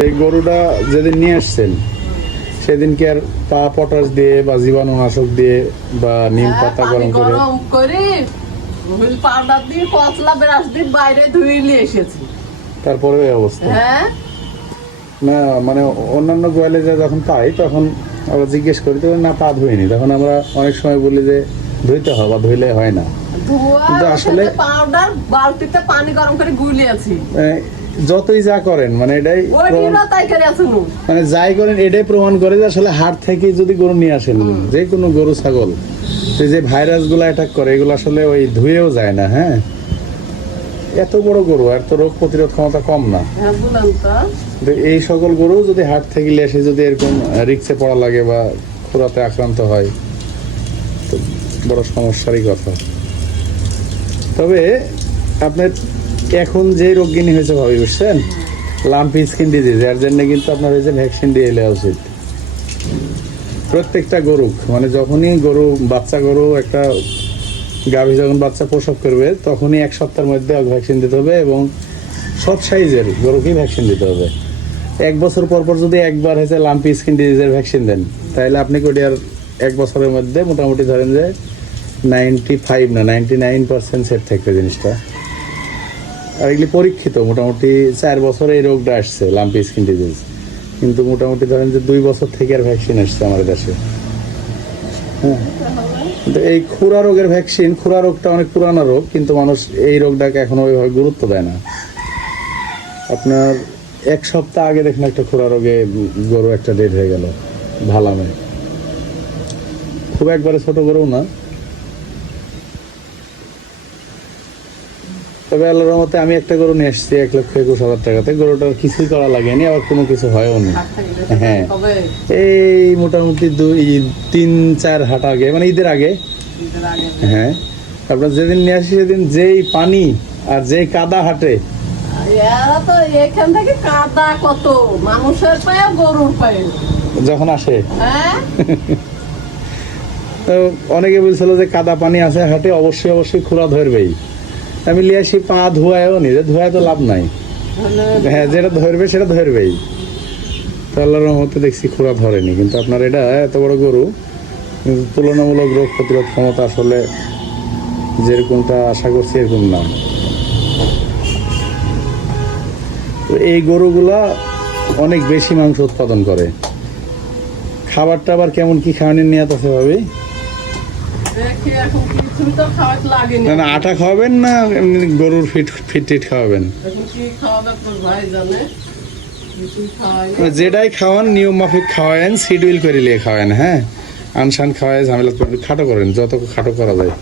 এই গরুটা যেদিন নিয়ে আসছেন সেদিন কি আর পা পটাশ দিয়ে বা জীবাণুনাশক দিয়ে বা নিম হ্যাঁ, পাতা গরম করে গরম করে হুইল পাউডার দিয়ে পচলা ব্রাশ দিয়ে বাইরে ধুয়ে নিয়ে এসেছি। তারপরে এই অবস্থা। হ্যাঁ। না মানে অন্যান্য গোয়ালে যা যখন পাই তখন আমরা জিজ্ঞেস করি তো না পা ধুইনি? তখন আমরা অনেক সময় বলি যে ধুইতে হয় বা ধুইলে হয় না। কিন্তু আসলে- পাউডার বালতিতে পানি গরম করে গুলিয়েছি। মানে যতই যা করেন মানে এটাই মানে যাই করেন এটাই প্রমাণ করে যে আসলে হাট থেকে যদি গরু নিয়ে আসেন যে কোনো গরু ছাগল যে ভাইরাসগুলো অ্যাটাক করে এগুলো আসলে ওই ধুয়েও যায় না হ্যাঁ? এত বড় গরু আর তো রোগ প্রতিরোধ ক্ষমতা কম না। হ্যাঁ তো। এই সকল গরু যদি হাট থেকে এসে যদি এরকম রিক্সে পড়া লাগে বা খোরাতে আক্রান্ত হয় তো বড় সমস্যারই কথা। তবে আপনার এখন যে রোগিনী হয়েছে ভাবি, বুঝছেন? লাম্পি স্কিন ডিজিজ এর জন্য কিন্তু আপনার হয়েছে ভ্যাকসিন দিয়ে এলে উচিত। প্রত্যেকটা গরু মানে যখনই গরু, বাচ্চা গরু একটা গাভী যখন বাচ্চা প্রসব করবে, তখনই এক সপ্তাহের মধ্যে ভ্যাকসিন দিতে হবে এবং সব সাইজের গরুকেই ভ্যাকসিন দিতে হবে। এক বছর পর পর যদি একবার হয়েছে লাম্পি স্কিন ডিজিজের ভ্যাকসিন দেন, তাহলে আপনি কোটিয়ার এক বছরের মধ্যে মোটামুটি ধরেন যে নাইনটি ফাইভ না নাইনটি নাইন পার্সেন্ট সেট থাকবে জিনিসটা। আর এগুলি পরীক্ষিত, মোটামুটি চার বছরে এই রোগটা আসছে লাম্পি স্কিন ডিজিজ কিন্তু মোটামুটি ধরেন যে দুই বছর থেকে আর ভ্যাকসিন আসছে আমাদের দেশে। হ্যাঁ। এই খুরা রোগের ভ্যাকসিন খুরা রোগটা অনেক পুরানো রোগ, কিন্তু মানুষ এই রোগটাকে এখনও ওইভাবে গুরুত্ব দেয় না। আপনার এক সপ্তাহ আগে দেখুন একটা খুরা রোগে গরু একটা ডেট হয়ে গেল, ভালামে। খুব একবারে ছোট গরু না তবে আল্লাহর রহমতে আমি একটা গরু নিয়ে এসেছি এক লক্ষ একুশ হাজার টাকাতে। গরুটার কিছুই করা লাগেনি আবার কোনো কিছু হয়ও নি। গেছে, হ্যাঁ। এই মোটামুটি দুই তিন চার হাট আগে মানে ঈদের আগে। হ্যাঁ। আপনার যেদিন নিয়ে আসি সেদিন যেই পানি আর যেই কাদা হাটে। এখান থেকে কাদা কত? মানুষের পায়ে গরুর পায়ে। যখন আসে। হ্যাঁ? তো অনেকে বলছিল যে কাদা পানি আছে হাটে অবশ্যই অবশ্যই খোলা ধরবেই। আমি লিয়ে আসি পা ধোয়ায়ও নিজে ধোয়ায় তো লাভ নাই। হ্যাঁ যেটা ধরবে সেটা ধরবেই। তো আল্লাহর রহমতে দেখছি খোলা ধরেনি কিন্তু আপনার এটা এত বড় গরু কিন্তু তুলনামূলক রোগ প্রতিরোধ ক্ষমতা আসলে যেরকমটা আশা করছি এরকম না। এই গরুগুলা অনেক বেশি মাংস উৎপাদন করে। খাবারটা আবার কেমন কি খাওয়ানোর নিয়ত আছে ভাবি দেখি এখন কিছুই তো খাওয়াতে লাগেনি না না আটা খাওয়াবেন না এমনি গরুর ফিট ফিট টিট খাওয়াবেন। যেটাই খাওয়ান নিয়ম মাফিক খাওয়ায়েন শিডিউল করে নিয়ে খাওয়ান হ্যাঁ? আনসান খাওয়ায় ঝামেলা খাটো করেন যত খাটো করা যায়।